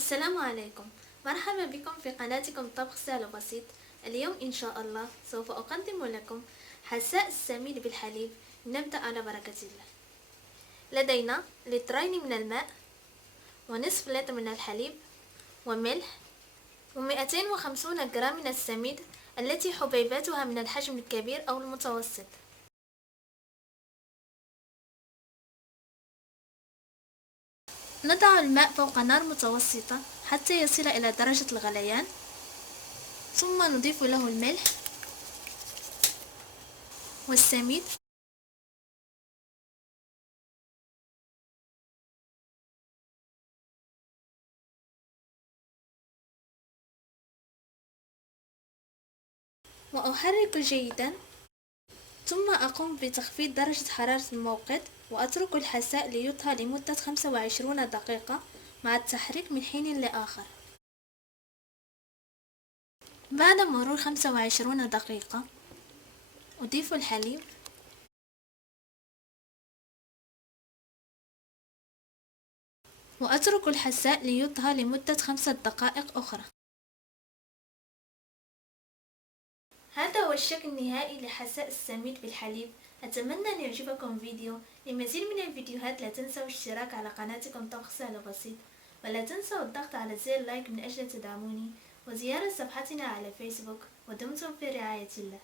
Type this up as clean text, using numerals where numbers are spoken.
السلام عليكم. مرحبا بكم في قناتكم طبخ سهل وبسيط. اليوم إن شاء الله سوف أقدم لكم حساء السميد بالحليب. نبدأ على بركة الله. لدينا لترين من الماء، ونصف لتر من الحليب، وملح، و250 جرام من السميد التي حبيباتها من الحجم الكبير أو المتوسط. نضع الماء فوق نار متوسطة حتى يصل إلى درجة الغليان، ثم نضيف له الملح والسميد وأحرك جيدا، ثم أقوم بتخفيض درجة حرارة الموقد وأترك الحساء ليطهى لمدة 25 دقيقة مع التحريك من حين لآخر. بعد مرور 25 دقيقة أضيف الحليب وأترك الحساء ليطهى لمدة 5 دقائق أخرى. هذا هو الشكل النهائي لحساء السميد بالحليب. أتمنى أن يعجبكم فيديو. لمزيد من الفيديوهات لا تنسوا الاشتراك على قناتكم طبخ سهل وبسيط، ولا تنسوا الضغط على زر لايك من أجل تدعموني، وزيارة صفحتنا على فيسبوك. ودمتم في رعاية الله.